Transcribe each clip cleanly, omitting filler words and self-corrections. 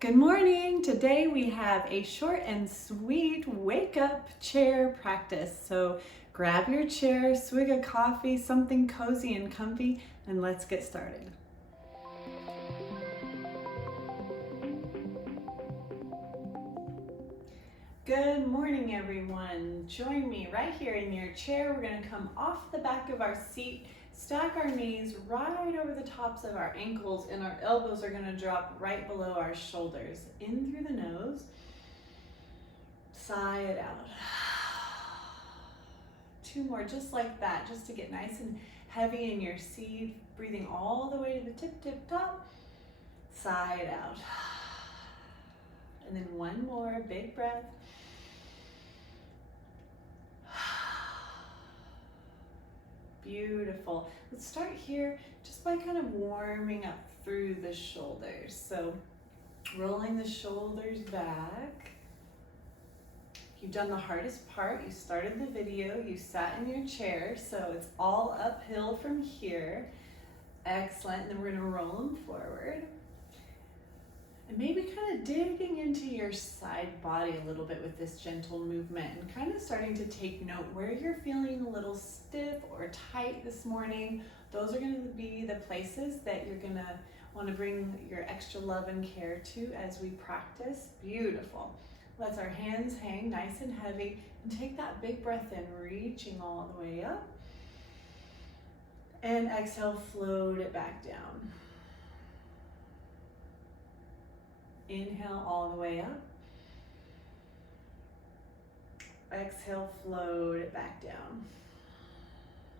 Good morning. Today we have a short and sweet wake up chair practice. So grab your chair, swig a coffee, something cozy and comfy, and let's get started. Good morning, everyone. Join me right here in your chair. We're going to come off the back of our seat, stack our knees right over the tops of our ankles, and our elbows are going to drop right below our shoulders. In through the nose, sigh it out. Two more, just like that, just to get nice and heavy in your seat. Breathing all the way to the tip top. Sigh it out. And then one more, big breath. Beautiful. Let's start here just by kind of warming up through the shoulders. So rolling the shoulders back. You've done the hardest part. You started the video, you sat in your chair, so it's all uphill from here. Excellent. And then we're going to roll them forward. And maybe kind of digging into your side body a little bit with this gentle movement and kind of starting to take note where you're feeling a little stiff or tight this morning. Those are going to be the places that you're going to want to bring your extra love and care to as we practice. Beautiful. Let our hands hang nice and heavy and take that big breath in, reaching all the way up. And exhale, float it back down. Inhale all the way up. Exhale, float it back down.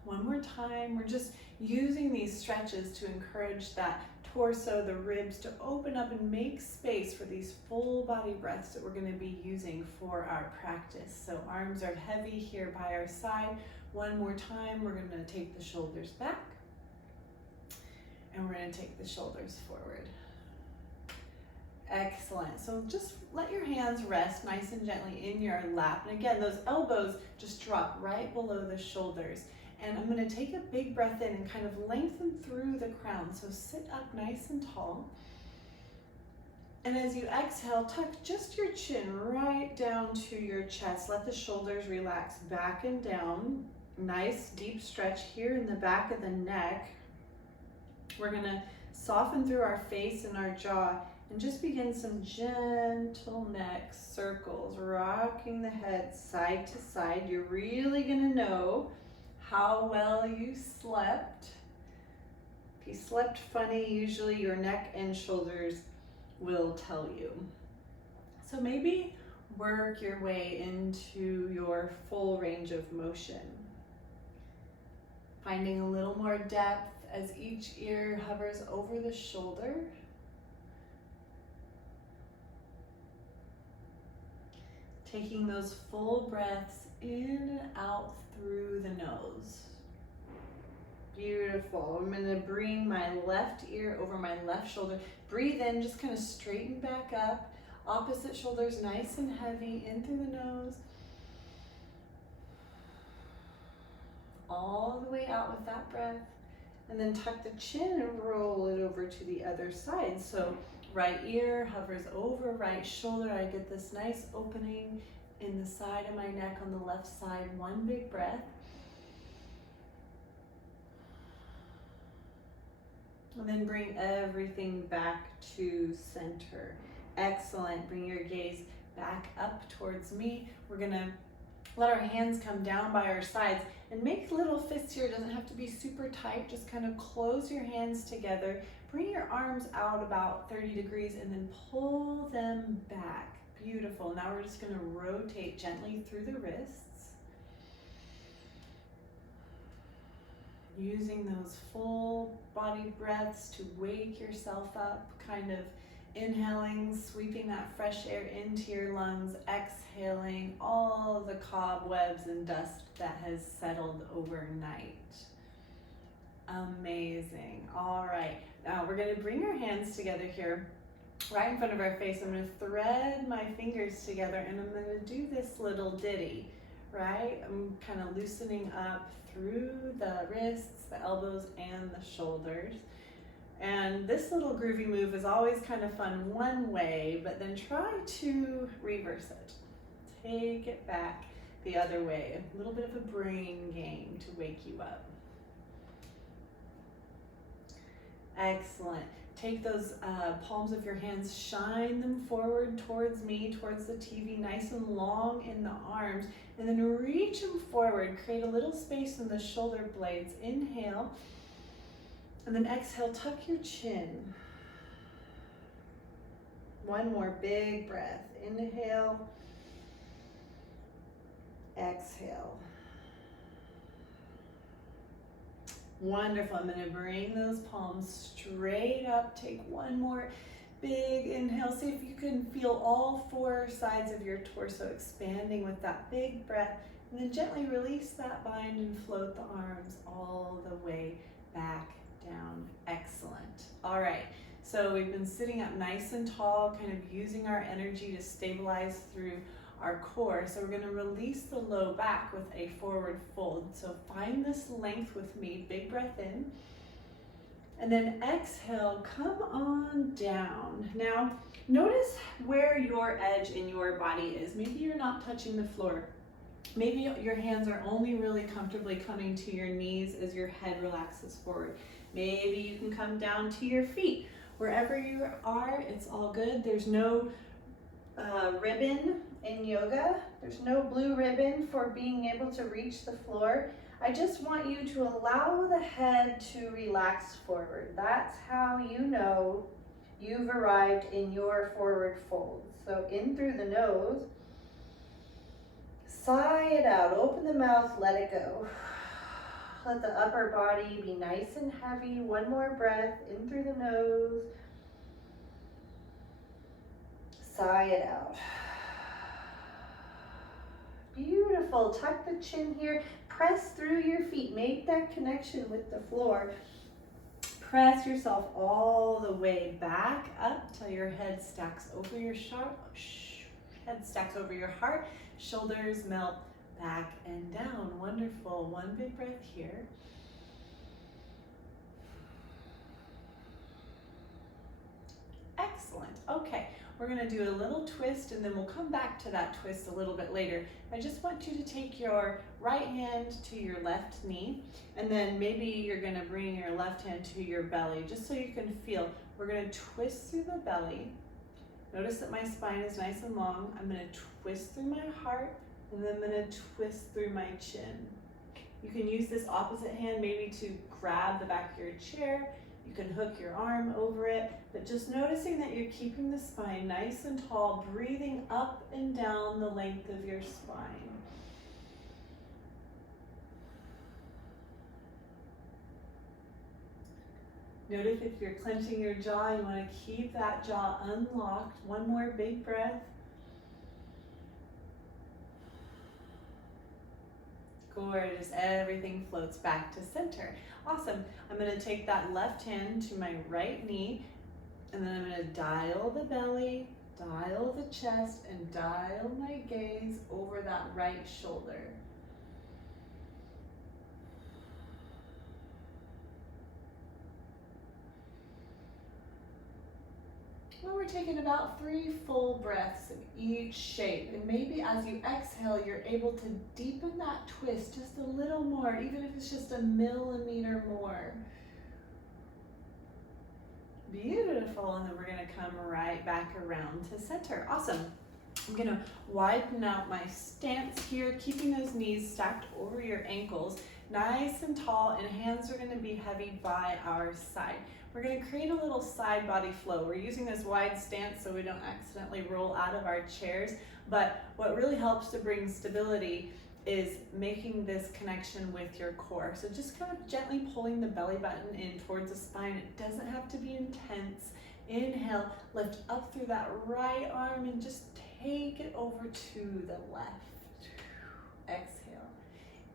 One more time. We're just using these stretches to encourage that torso, the ribs to open up and make space for these full body breaths that we're going to be using for our practice. So arms are heavy here by our side. One more time. We're going to take the shoulders back and we're going to take the shoulders forward. Excellent. So just let your hands rest nice and gently in your lap. And again, those elbows just drop right below the shoulders. And I'm going to take a big breath in and kind of lengthen through the crown. So sit up nice and tall. And as you exhale, tuck just your chin right down to your chest. Let the shoulders relax back and down. Nice deep stretch here in the back of the neck. We're going to soften through our face and our jaw. And just begin some gentle neck circles, rocking the head side to side. You're really gonna know how well you slept. If you slept funny, usually your neck and shoulders will tell you. So maybe work your way into your full range of motion. Finding a little more depth as each ear hovers over the shoulder. Taking those full breaths in and out through the nose. Beautiful. I'm going to bring my left ear over my left shoulder. Breathe in, just kind of straighten back up. Opposite shoulders nice and heavy, in through the nose. All the way out with that breath. And then tuck the chin and roll it over to the other side. So right ear hovers over right shoulder. I get this nice opening in the side of my neck on the left side. One big breath. And then bring everything back to center. Excellent. Bring your gaze back up towards me. We're going to let our hands come down by our sides and make little fists here. It doesn't have to be super tight. Just kind of close your hands together. Bring your arms out about 30 degrees and then pull them back. Beautiful. Now we're just going to rotate gently through the wrists. Using those full body breaths to wake yourself up, kind of inhaling, sweeping that fresh air into your lungs, exhaling all the cobwebs and dust that has settled overnight. Amazing. All right. Now we're going to bring our hands together here, right in front of our face. I'm going to thread my fingers together and I'm going to do this little ditty, right? I'm kind of loosening up through the wrists, the elbows, and the shoulders. And this little groovy move is always kind of fun one way, but then try to reverse it. Take it back the other way. A little bit of a brain game to wake you up. Excellent. Take those palms of your hands, shine them forward towards me, towards the TV, nice and long in the arms, and then reach them forward. Create a little space in the shoulder blades. Inhale, and then exhale, tuck your chin. One more big breath. Inhale, exhale. Wonderful. I'm going to bring those palms straight up. Take one more big inhale. See if you can feel all four sides of your torso expanding with that big breath. And then gently release that bind and float the arms all the way back down. Excellent. All right. So we've been sitting up nice and tall, kind of using our energy to stabilize through our core. So we're going to release the low back with a forward fold. So find this length with me. Big breath in. And then exhale, come on down. Now, notice where your edge in your body is. Maybe you're not touching the floor. Maybe your hands are only really comfortably coming to your knees as your head relaxes forward. Maybe you can come down to your feet. Wherever you are, it's all good. There's no ribbon in yoga. There's no blue ribbon for being able to reach the floor. I just want you to allow the head to relax forward. That's how you know you've arrived in your forward fold. So in through the nose, sigh it out, open the mouth, let it go. Let the upper body be nice and heavy. One more breath, in through the nose. Sigh it out. Beautiful. Tuck the chin here. Press through your feet. Make that connection with the floor. Press yourself all the way back up till your head stacks over your heart. Shoulders melt back and down. Wonderful. One big breath here. Excellent. Okay. We're going to do a little twist and then we'll come back to that twist a little bit later. I just want you to take your right hand to your left knee and then maybe you're going to bring your left hand to your belly just so you can feel. We're going to twist through the belly. Notice that my spine is nice and long. I'm going to twist through my heart and then I'm going to twist through my chin. You can use this opposite hand maybe to grab the back of your chair. You can hook your arm over it, but just noticing that you're keeping the spine nice and tall, breathing up and down the length of your spine. Notice if you're clenching your jaw, you want to keep that jaw unlocked. One more big breath. Gorgeous, everything floats back to center. Awesome. I'm going to take that left hand to my right knee and then I'm going to dial the belly, dial the chest, and dial my gaze over that right shoulder. Well, we're taking about 3 full breaths in each shape. And maybe as you exhale, you're able to deepen that twist just a little more, even if it's just a millimeter more. Beautiful. And then we're going to come right back around to center. Awesome. I'm going to widen out my stance here, keeping those knees stacked over your ankles, nice and tall, and hands are going to be heavy by our side. We're going to create a little side body flow. We're using this wide stance so we don't accidentally roll out of our chairs, but what really helps to bring stability is making this connection with your core. So just kind of gently pulling the belly button in towards the spine. It doesn't have to be intense. Inhale, lift up through that right arm and just take it over to the left. Exhale.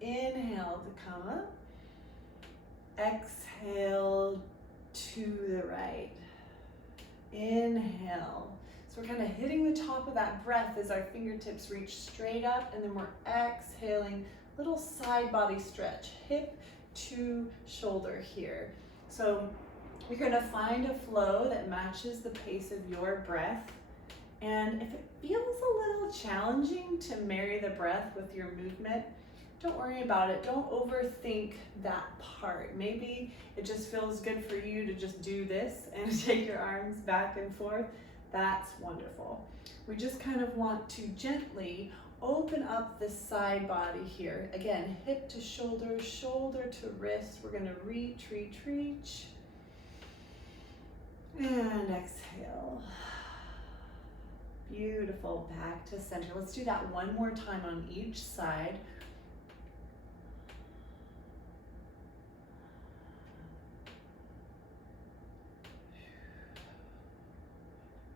Inhale to come up. Exhale to the right. Inhale. So we're kind of hitting the top of that breath as our fingertips reach straight up, and then we're exhaling, little side body stretch, hip to shoulder here. So You're gonna find a flow that matches the pace of your breath. And if it feels a little challenging to marry the breath with your movement, don't worry about it. Don't overthink that part. Maybe it just feels good for you to just do this and take your arms back and forth. That's wonderful. We just kind of want to gently open up the side body here. Again, hip to shoulder, shoulder to wrist. We're gonna reach, reach, reach. And exhale. Beautiful, back to center. Let's do that one more time on each side.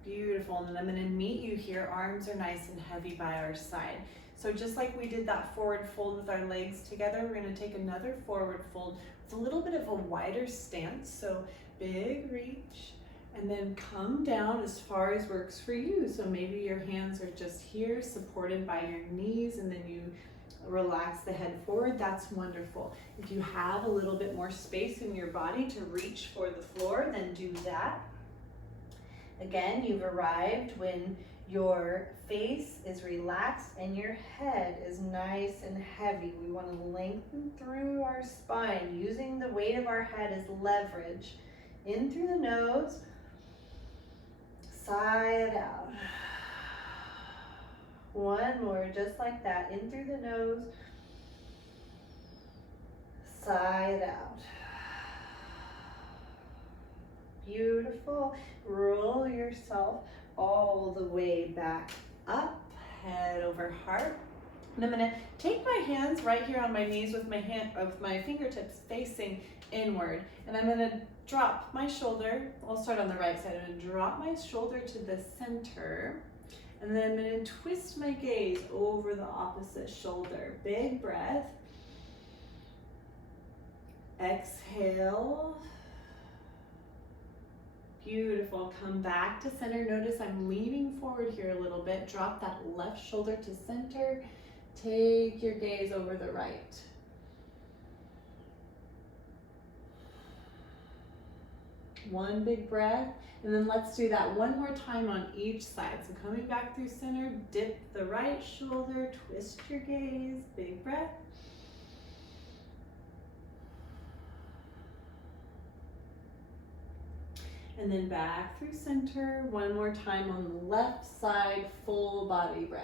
Beautiful, and then I'm gonna meet you here. Arms are nice and heavy by our side. So just like we did that forward fold with our legs together, we're gonna take another forward fold with a little bit of a wider stance. So big reach, and then come down as far as works for you. So maybe your hands are just here, supported by your knees, and then you relax the head forward. That's wonderful. If you have a little bit more space in your body to reach for the floor, then do that. Again, you've arrived when your face is relaxed and your head is nice and heavy. We want to lengthen through our spine, using the weight of our head as leverage. In through the nose, sigh it out. One more, just like that. In through the nose, sigh it out. Beautiful. Roll yourself all the way back up, head over heart. And I'm gonna take my hands right here on my knees with my fingertips facing inward. And I'm gonna drop my shoulder. I'll start on the right side. I'm gonna drop my shoulder to the center. And then I'm gonna twist my gaze over the opposite shoulder. Big breath. Exhale. Beautiful. Come back to center. Notice I'm leaning forward here a little bit. Drop that left shoulder to center. Take your gaze over the right. One big breath. And then let's do that one more time on each side. So coming back through center, dip the right shoulder, twist your gaze. Big breath. And then back through center, one more time on the left side, full body breath.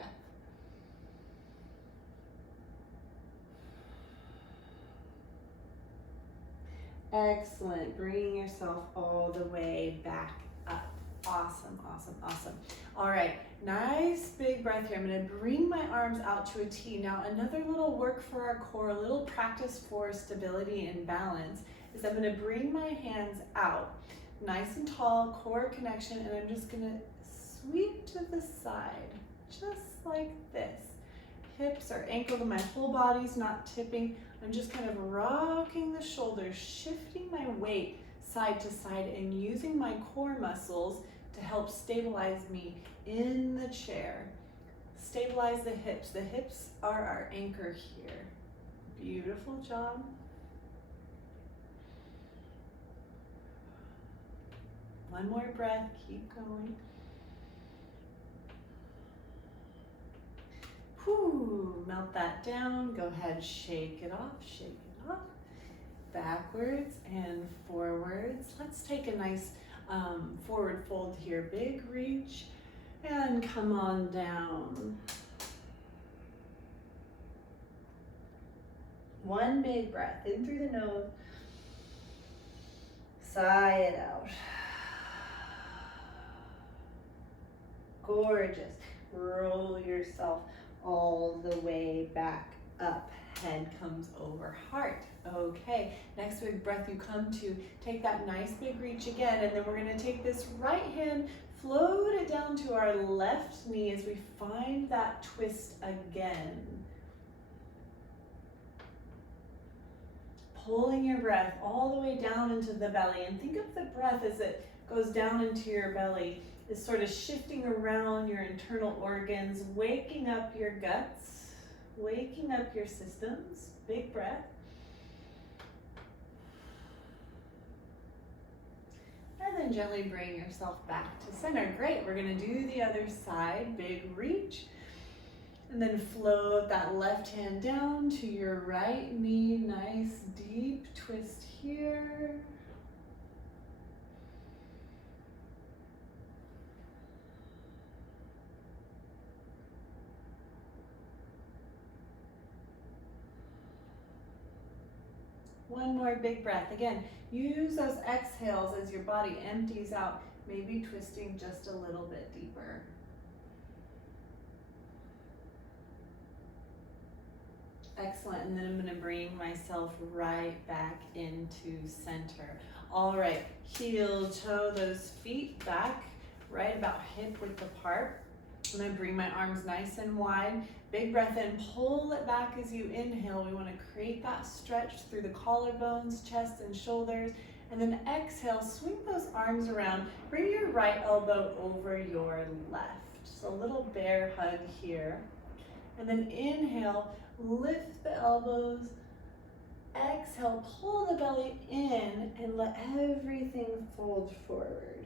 Excellent, bringing yourself all the way back up. Awesome, awesome, awesome. All right, nice big breath here. I'm gonna bring my arms out to a T. Now another little work for our core, a little practice for stability and balance is I'm gonna bring my hands out. Nice and tall, core connection, and I'm just gonna sweep to the side, just like this. Hips are anchored, and my whole body's not tipping. I'm just kind of rocking the shoulders, shifting my weight side to side, and using my core muscles to help stabilize me in the chair. Stabilize the hips. The hips are our anchor here. Beautiful job. One more breath, keep going. Whew, melt that down. Go ahead, shake it off, shake it off. Backwards and forwards. Let's take a nice forward fold here. Big reach and come on down. One big breath in through the nose. Sigh it out. Gorgeous. Roll yourself all the way back up. Head comes over heart. Okay, next big breath you come to. Take that nice big reach again, and then we're gonna take this right hand, float it down to our left knee as we find that twist again. Pulling your breath all the way down into the belly, and think of the breath as it goes down into your belly. Is sort of shifting around your internal organs, waking up your guts, waking up your systems. Big breath. And then gently bring yourself back to center. Great, we're gonna do the other side, big reach. And then float that left hand down to your right knee, nice deep twist here. One more big breath. Again, use those exhales as your body empties out, maybe twisting just a little bit deeper. Excellent, and then I'm gonna bring myself right back into center. All right, heel, toe those feet back, right about hip width apart. I'm gonna bring my arms nice and wide. Big breath in, pull it back as you inhale. We wanna create that stretch through the collarbones, chest and shoulders. And then exhale, swing those arms around. Bring your right elbow over your left. So a little bear hug here. And then inhale, lift the elbows. Exhale, pull the belly in and let everything fold forward.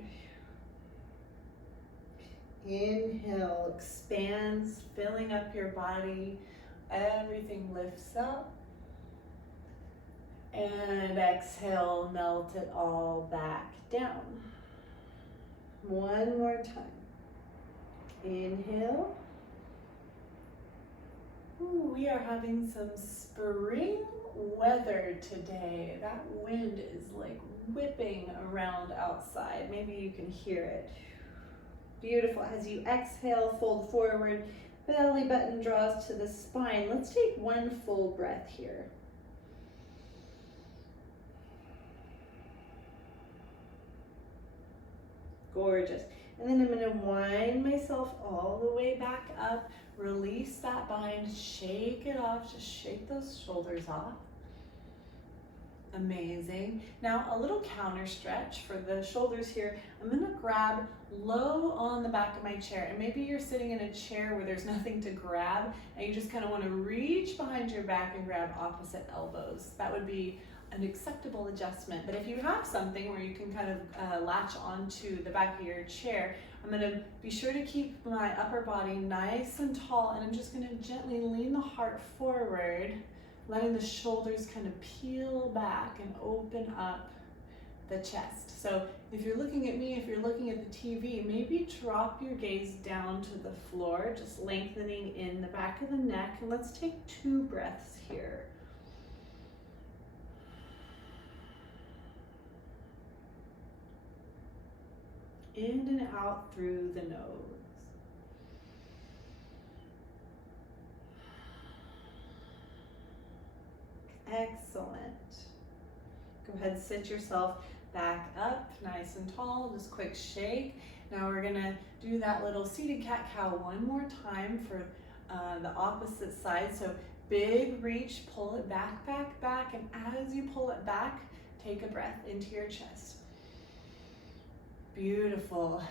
Inhale, expands, filling up your body. Everything lifts up. And exhale, melt it all back down. One more time. Inhale. Ooh, we are having some spring weather today. That wind is like whipping around outside. Maybe you can hear it. Beautiful. As you exhale, fold forward, belly button draws to the spine. Let's take one full breath here. Gorgeous. And then I'm going to wind myself all the way back up, release that bind, shake it off, just shake those shoulders off. Amazing. Now a little counter stretch for the shoulders here. I'm gonna grab low on the back of my chair, and maybe you're sitting in a chair where there's nothing to grab and you just kind of want to reach behind your back and grab opposite elbows. That would be an acceptable adjustment. But if you have something where you can kind of latch onto the back of your chair, I'm going to be sure to keep my upper body nice and tall, and I'm just going to gently lean the heart forward, letting the shoulders kind of peel back and open up the chest. So if you're looking at me, if you're looking at the TV, maybe drop your gaze down to the floor, just lengthening in the back of the neck. And let's take 2 breaths here. In and out through the nose. Excellent. Go ahead and sit yourself back up, nice and tall, just quick shake. Now we're gonna do that little seated cat-cow one more time for the opposite side. So big reach, pull it back, back, back, and as you pull it back, take a breath into your chest. Beautiful.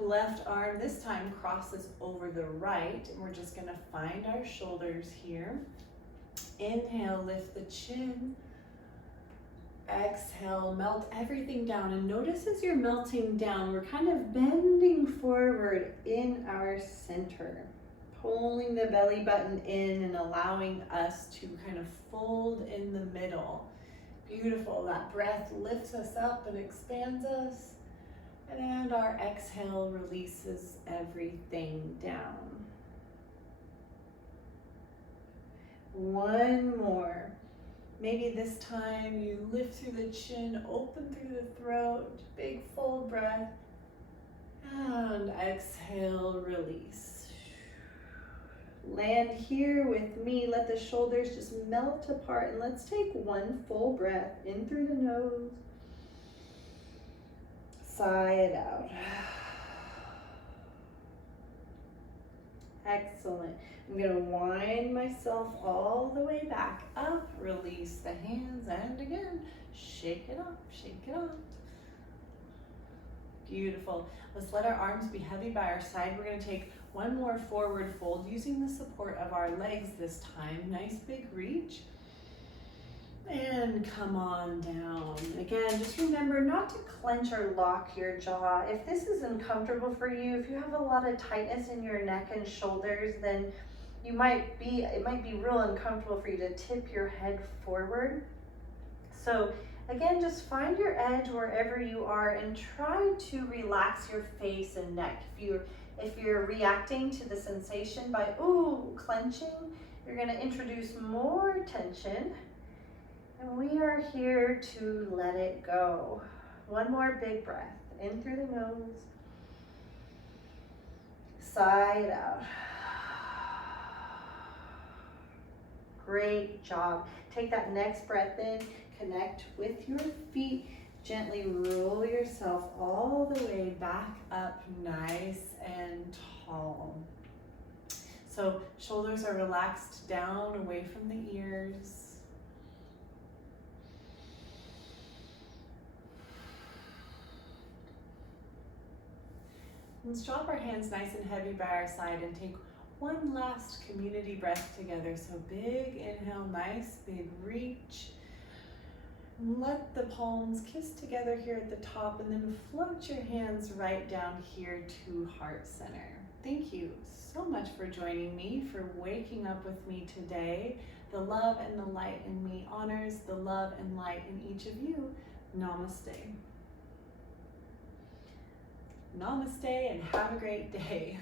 Left arm this time crosses over the right, and we're just gonna find our shoulders here. Inhale, lift the chin. Exhale, melt everything down, and notice as you're melting down, we're kind of bending forward in our center, pulling the belly button in and allowing us to kind of fold in the middle. Beautiful. That breath lifts us up and expands us, and our exhale releases everything down. One more. Maybe this time you lift through the chin, open through the throat, big full breath, and exhale, release. Land here with me, let the shoulders just melt apart, and let's take one full breath in through the nose, sigh it out. Excellent. I'm going to wind myself all the way back up, release the hands, and again, shake it off, shake it off. Beautiful. Let's let our arms be heavy by our side. We're going to take one more forward fold using the support of our legs this time. Nice big reach. And come on down. Again, just remember not to clench or lock your jaw. If this is uncomfortable for you, if you have a lot of tightness in your neck and shoulders, then it might be real uncomfortable for you to tip your head forward. So again, just find your edge wherever you are and try to relax your face and neck. If you're reacting to the sensation by clenching, you're going to introduce more tension. And we are here to let it go. One more big breath. In through the nose. Sigh it out. Great job. Take that next breath in. Connect with your feet. Gently roll yourself all the way back up, nice and tall. So shoulders are relaxed down, away from the ears. Let's drop our hands nice and heavy by our side and take one last community breath together. So big inhale, nice big reach. Let the palms kiss together here at the top, and then float your hands right down here to heart center. Thank you so much for joining me, for waking up with me today. The love and the light in me honors the love and light in each of you. Namaste. Namaste and have a great day.